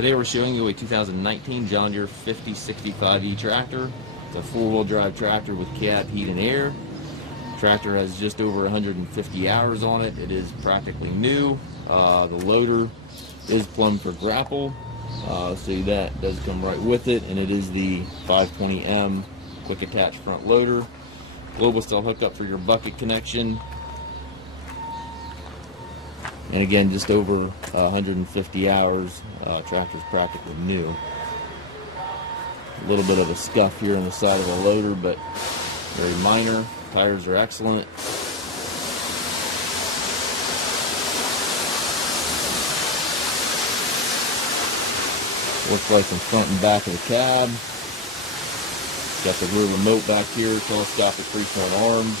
Today we're showing you a 2019 John Deere 5065E tractor. It's a four-wheel drive tractor with cab, heat, and air. Tractor has just over 150 hours on it. It is practically new. The loader is plumbed for Grapple, so that does come right with it, and it is the 520M quick attach front loader. Global style hookup for your bucket connection. And again, just over 150 hours. Tractor's practically new. A little bit of a scuff here on the side of the loader, but very minor. Tires are excellent. Looks like the front and back of the cab. Got the rear remote back here, telescopic front arms.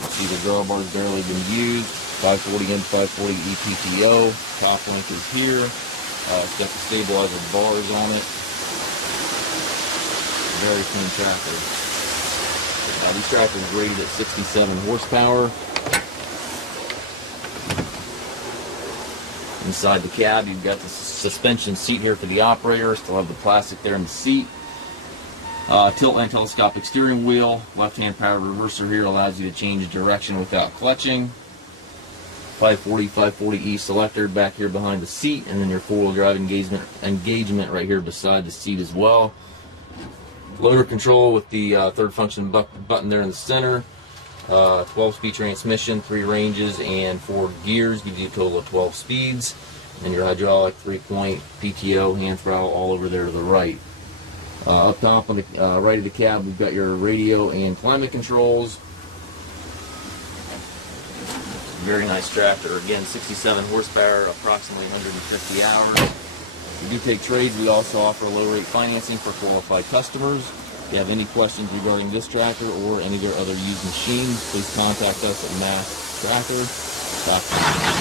You see the drawbar's barely been used. 540 and 540 EPTO. Top link is here. It's got the stabilizer bars on it. Very clean tractor. These tractors are rated at 67 horsepower. Inside the cab, you've got the suspension seat here for the operator. Still have the plastic there in the seat. Tilt and telescopic steering wheel. Left-hand power reverser here allows you to change direction without clutching. 540E selector back here behind the seat, and then your four-wheel drive engagement right here beside the seat as well. Loader control with the third function button there in the center. 12-speed transmission, 3 ranges and 4 gears, gives you a total of 12 speeds. And your hydraulic 3-point PTO hand throttle all over there to the right. Up top on the right of the cab, we've got your radio and climate controls. Very nice tractor. Again, 67 horsepower, approximately 150 hours. We do take trades. We also offer low-rate financing for qualified customers. If you have any questions regarding this tractor or any of their other used machines, please contact us at masstractor.com.